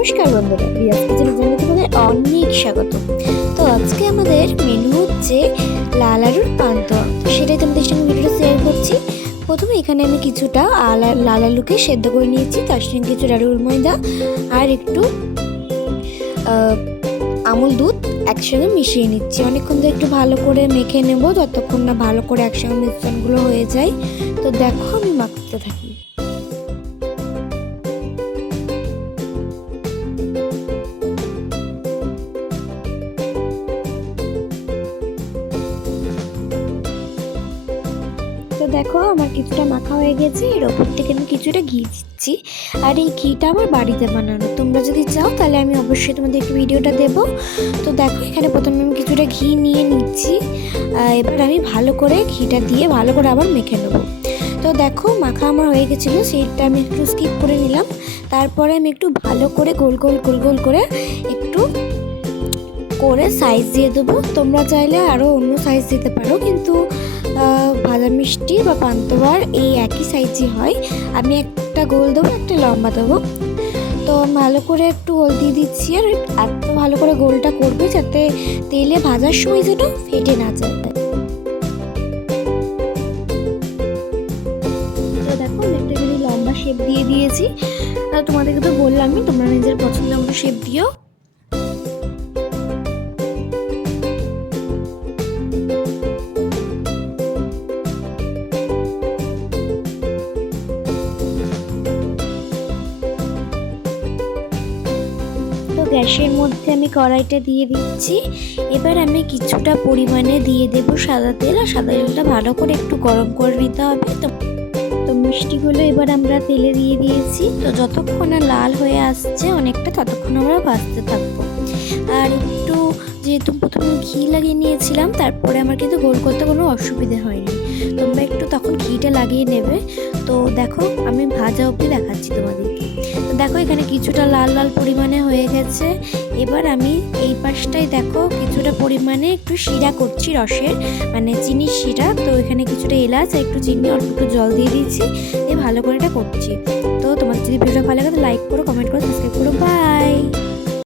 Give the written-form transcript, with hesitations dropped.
নমস্কার বন্ধুরা, রিয়াজ কিচেনে জানাতে তোমাদের অনেক স্বাগত। তো আজকে আমাদের মেনু হচ্ছে লাল আলুর পান্তুয়া। সেটাই তোমাদের সঙ্গে ভিডিওটা শেয়ার করছি। প্রথমে এখানে আমি কিছুটা লাল আলুকে সেদ্ধ করে নিয়েছি, তার সঙ্গে কিছু আলুর ময়দা আর একটু আমুল দুধ একসঙ্গে মিশিয়ে নিচ্ছি। অনেকক্ষণ ধরে একটু ভালো করে মেখে নেব, ততক্ষণ না ভালো করে একসঙ্গে মিশ্রণগুলো হয়ে যায়। তো দেখো আমি মাখতে থাকি। তো দেখো আমার কিছুটা মাখা হয়ে গেছে। এর ওপর থেকে আমি কিছুটা ঘি দিচ্ছি, আর এই ঘিটা আমার বাড়িতে বানানো। তোমরা যদি চাও তাহলে আমি অবশ্যই তোমাদের একটু ভিডিওটা দেবো। তো দেখো এখানে প্রথমে আমি কিছুটা ঘি নিয়ে নিচ্ছি। এবার আমি ভালো করে ঘিটা দিয়ে ভালো করে আবার মেখে নেবো। তো দেখো মাখা আমার হয়ে গেছিলো, সেইটা আমি একটু স্কিপ করে নিলাম। তারপরে আমি একটু ভালো করে গোল গোল করে একটু করে সাইজ দিয়ে দেবো। তোমরা চাইলে আরও অন্য সাইজ দিতে পারো, কিন্তু ভাজা মিষ্টি বা পান্তুয়ার এই একই সাইজই হয়। আমি একটা গোল দেবো, একটা লম্বা দেবো। তো ভালো করে একটু গোল দিয়ে দিচ্ছি, আর এত ভালো করে গোলটা করবে যাতে তেলে ভাজার সময় যেন ফেটে না যায়। তো দেখো একটা যদি লম্বা শেপ দিয়ে দিয়েছি, তোমাদেরকে তো বললামই তোমরা নিজের পছন্দ মতো শেপ দিও। গ্যাসের মধ্যে আমি কড়াইটা দিয়ে দিচ্ছি। এবার আমি কিছুটা পরিমাণে দিয়ে দেব সাদা তেল, আর সাদা তেলটা ভালো করে একটু গরম করে নিতে হবে। তো মিষ্টিগুলো এবার আমরা তেলে দিয়ে দিয়েছি। তো যতক্ষণ না লাল হয়ে আসছে অনেকটা, ততক্ষণ আমরা ভাজতে থাকবো। আর একটু যেহেতু প্রথমে ঘি লাগিয়ে নিয়েছিলাম, তারপরে আমার কিন্তু গোল করতে কোনো অসুবিধে হয়নি। তোমরা একটু তখন ঘিটা লাগিয়ে নেবে। তো দেখো আমি ভাজা অবধি দেখাচ্ছি তোমাদেরকে। তো দেখো এখানে কিছুটা লাল লাল পরিমাণে হয়ে গেছে। এবার আমি এই পাশটায় দেখো কিছুটা পরিমাণে একটু শিরা করছি, রসের মানে চিনির শিরা। তো এখানে কিছুটা এলাচ আর একটু চিনি, অল্প একটু জল দিয়ে দিয়েছি, দিয়ে ভালো করে এটা করছি। তো তোমার যদি ভিডিওটা ভালো লাগে লাইক করো, কমেন্ট করো, সাবস্ক্রাইব করো। বাই।